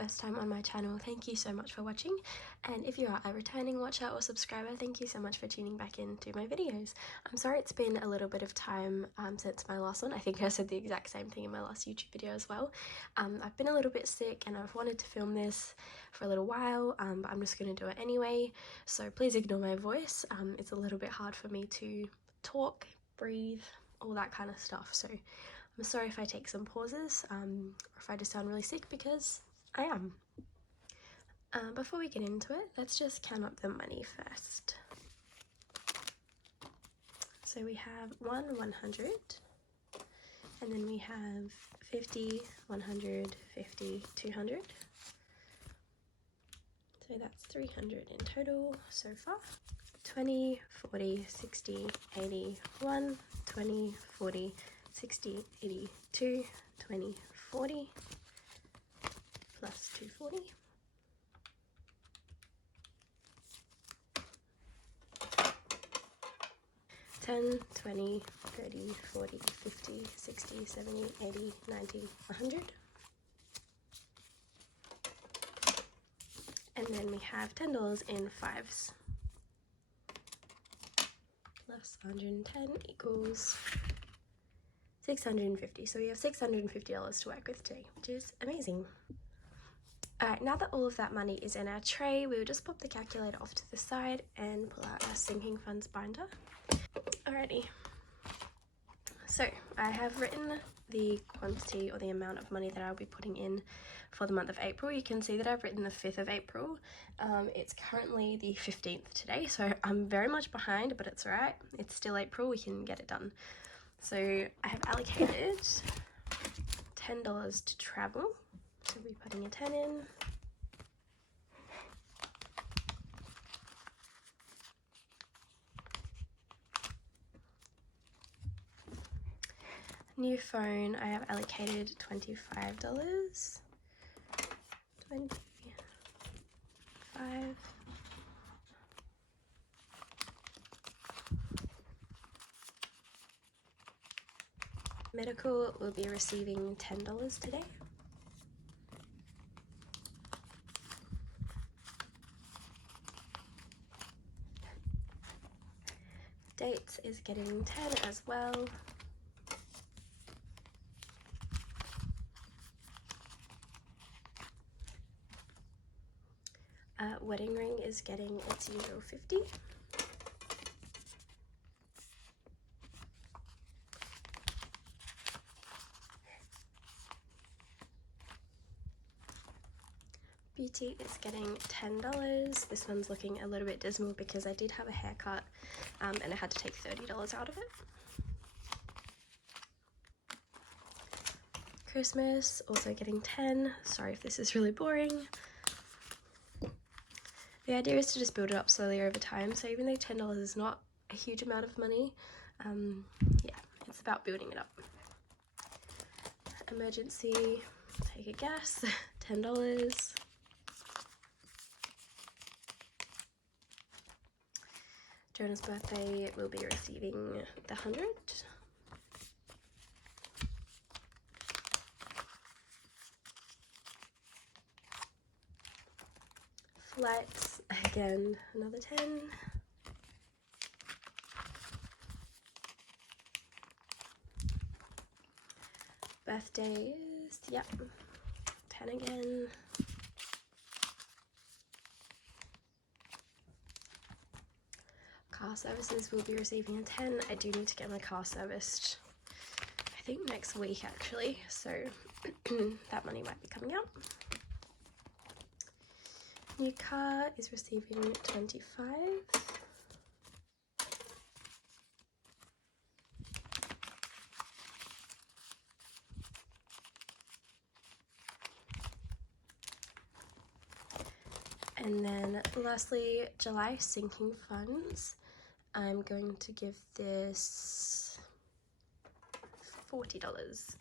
first time on my channel, thank you so much for watching, and if you are a returning watcher or subscriber, thank you so much for tuning back into my videos. I'm sorry it's been a little bit of time since my last one. I think I said the exact same thing in my last YouTube video as well. I've been a little bit sick and I've wanted to film this for a little while, but I'm just going to do it anyway, so please ignore my voice. It's a little bit hard for me to talk, breathe, all that kind of stuff, so I'm sorry if I take some pauses or if I just sound really sick, because I am. Before we get into it, let's just count up the money first. So we have 100, and then we have 50, 100, 50, 200. So that's 300 in total so far. 20, 40, 60, 80, 1, 20, 40, 60, 80, 2, 20, 40, plus 240. $10, $20, $30, $40, $50, $60, $70, $80, $90, $100. And then we have $10 in fives. Plus 110 equals $650. So we have $650 to work with today, which is amazing. Alright, now that all of that money is in our tray, we will just pop the calculator off to the side and pull out our sinking funds binder. Alrighty. So I have written the quantity or the amount of money that I'll be putting in for the month of April. You can see that I've written the 5th of April. It's currently the 15th today, so I'm very much behind, but it's alright. It's still April, we can get it done. So I have allocated $10 to travel. So we'll be putting a 10 in. New phone, I have allocated $25. 25. Medical will be receiving $10 today. Dates is getting 10 as well. Wedding ring is getting its usual 50. Beauty is getting $10. This one's looking a little bit dismal because I did have a haircut and I had to take $30 out of it. Christmas also getting 10. Sorry if this is really boring. The idea is to just build it up slowly over time, so even though $10 is not a huge amount of money, yeah, it's about building it up. Emergency, take a guess, $10. Jonah's birthday will be receiving the 100. Flights, again, another 10. Birthdays, yep, 10 again. Car services will be receiving a 10. I do need to get my car serviced, I think next week actually, so that money might be coming out. New car is receiving 25. And then lastly, July sinking funds. I'm going to give this $40.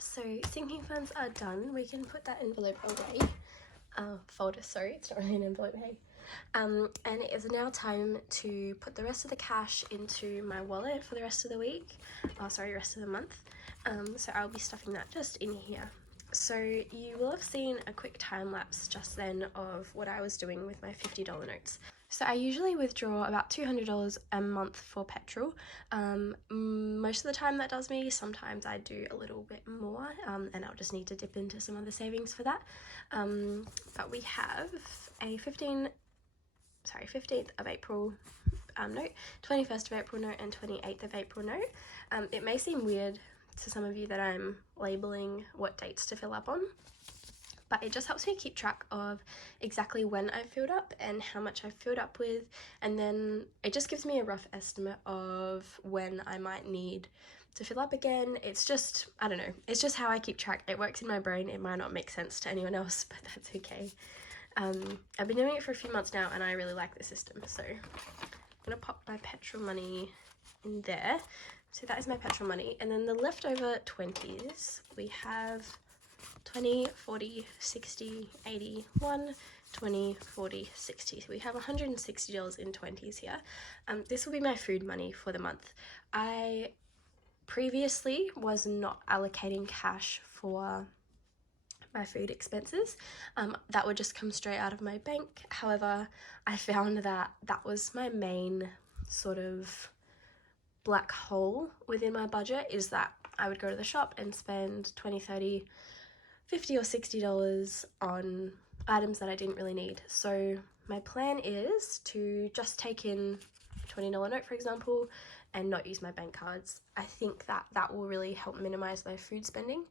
so sinking funds are done. We can put that envelope away. Folder, sorry, it's not really an envelope, hey. And it is now time to put the rest of the cash into my wallet for the rest of the week. Rest of the month. So I'll be stuffing that just in here. So you will have seen a quick time lapse just then of what I was doing with my $50 notes. So I usually withdraw about $200 a month for petrol. Most of the time that does me. Sometimes I do a little bit more, and I'll just need to dip into some other savings for that. But we have a 15th of April note, 21st of April note, and 28th of April note. It may seem weird to some of you that I'm labeling what dates to fill up on, but it just helps me keep track of exactly when I've filled up and how much I've filled up with, and then it just gives me a rough estimate of when I might need to fill up again. It's just, I don't know, it's just how I keep track. It works in my brain. It might not make sense to anyone else, but that's okay. I've been doing it for a few months now and I really like the system, so I'm gonna pop my petrol money in there. So that is my petrol money, and then the leftover 20s, we have 20, 40, 60, 80, 1, 20, 40, 60. So we have $160 in 20s here. This will be my food money for the month. I previously was not allocating cash for my food expenses. That would just come straight out of my bank. However, I found that that was my main sort of black hole within my budget, is that I would go to the shop and spend 20, 30, 50 or $60 on items that I didn't really need. So my plan is to just take in a $20 note, for example, and not use my bank cards. I think that that will really help minimize my food spending,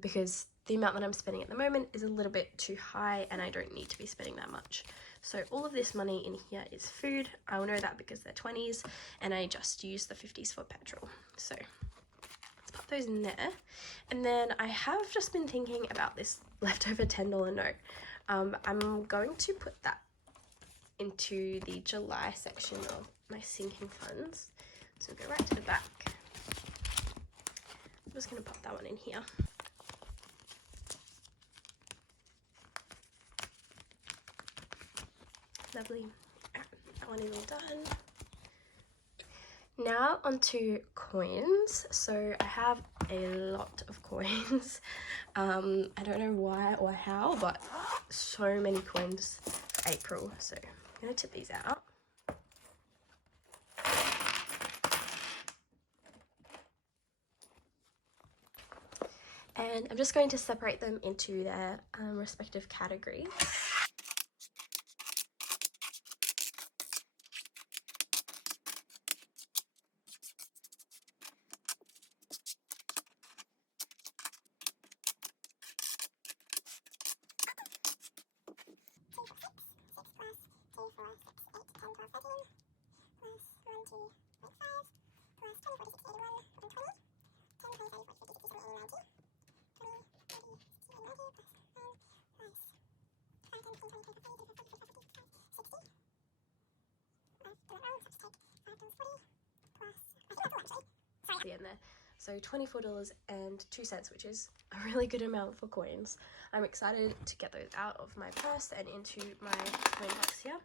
because the amount that I'm spending at the moment is a little bit too high and I don't need to be spending that much. So all of this money in here is food. I will know that because they're 20s, and I just use the 50s for petrol. So let's pop those in there. And then I have just been thinking about this leftover $10 note. I'm going to put that into the July section of my sinking funds. So we'll go right to the back. I'm just going to pop that one in here. Lovely. That one is all done. Now onto coins. So I have a lot of coins. I don't know why or how, but so many coins for April. So I'm going to tip these out. And I'm just going to separate them into their respective categories. In there. So $24.02, which is a really good amount for coins. I'm excited to get those out of my purse and into my coin box here.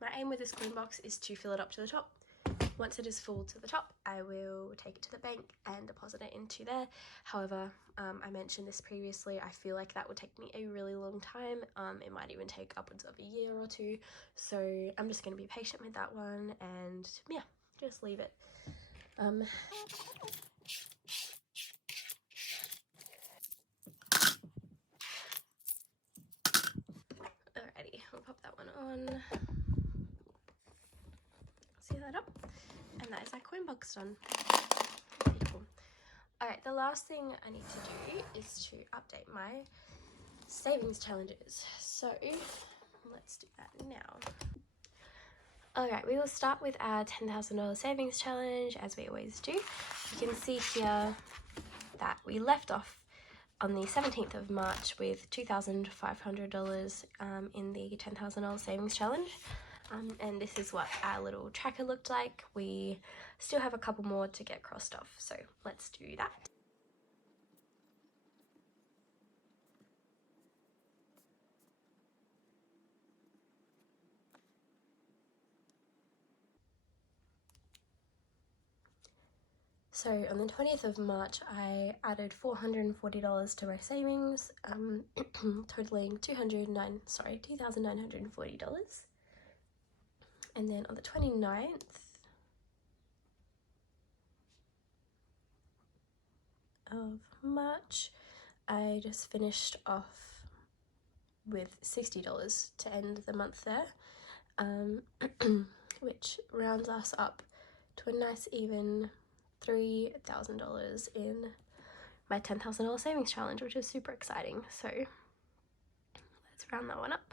My aim with this coin box is to fill it up to the top. Once it is full to the top, I will take it to the bank and deposit it into there. However, I mentioned this previously, I feel like that would take me a really long time. It might even take upwards of a year or two. So I'm just going to be patient with that one and yeah, just leave it. Alrighty, we'll pop that one on. Seal that up, and that is our coin box done. Beautiful. Alright, the last thing I need to do is to update my savings challenges. So let's do that now. Alright, we will start with our $10,000 savings challenge, as we always do. You can see here that we left off on the 17th of March with $2,500 in the $10,000 savings challenge. And this is what our little tracker looked like. We still have a couple more to get crossed off, so let's do that. So on the 20th of March, I added $440 to my savings, totaling $2,940. And then on the 29th of March, I just finished off with $60 to end the month there, which rounds us up to a nice even $3,000 in my $10,000 savings challenge, which is super exciting. So let's round that one up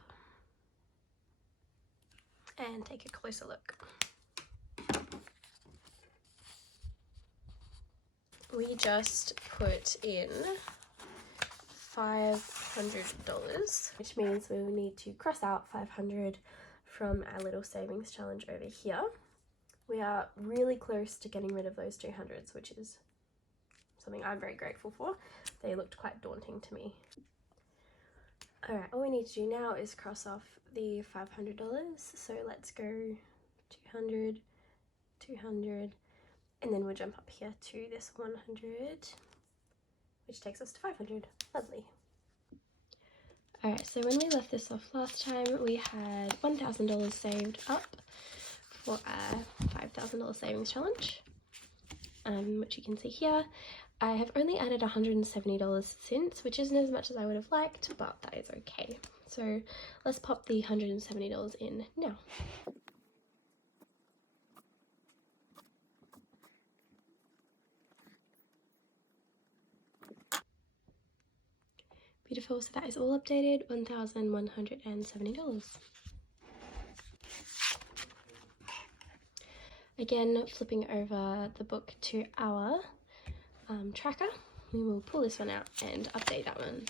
and take a closer look. We just put in $500, which means we will need to cross out 500 from our little savings challenge over here. We are really close to getting rid of those 200s, which is something I'm very grateful for. They looked quite daunting to me. Alright, all we need to do now is cross off the $500. So let's go 200, 200, and then we'll jump up here to this 100, which takes us to 500. Lovely. Alright, so when we left this off last time, we had $1,000 saved up for our $5,000 savings challenge, which you can see here. I have only added $170 since, which isn't as much as I would have liked, but that is okay. So let's pop the $170 in now. Beautiful, so that is all updated, $1,170. Again, flipping over the book to our tracker, we will pull this one out and update that one.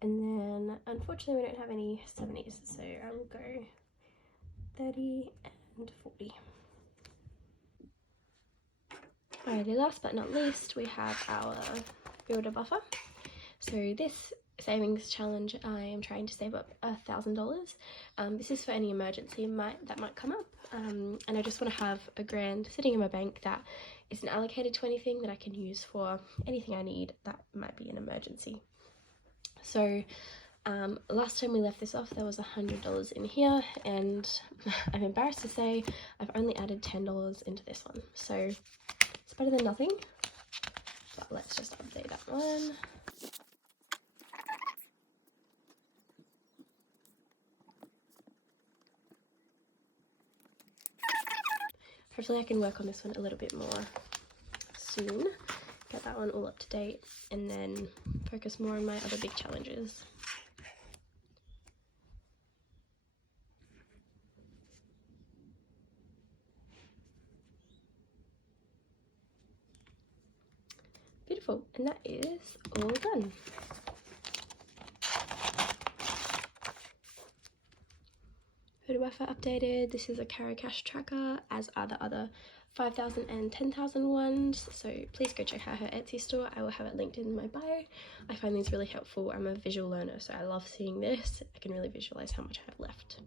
And then, unfortunately, we don't have any 70s, so I will go 30 and 40. Alrighty, last but not least, we have our builder buffer. So this savings challenge, I am trying to save up $1,000. This is for any emergency that might come up, and I just want to have a grand sitting in my bank that isn't allocated to anything, that I can use for anything I need that might be an emergency. So last time we left this off, there was $100 in here, and I'm embarrassed to say I've only added $10 into this one. So it's better than nothing, but let's just update that one. Hopefully I can work on this one a little bit more soon, get that one all up to date, and then focus more on my other big challenges. Beautiful, and that is all done. Photo buffer updated. This is a Carry Cash tracker, as are the other 5,000 and 10,000 ones, so please go check out her Etsy store. I will have it linked in my bio. I find these really helpful. I'm a visual learner, so I love seeing this. I can really visualize how much I have left.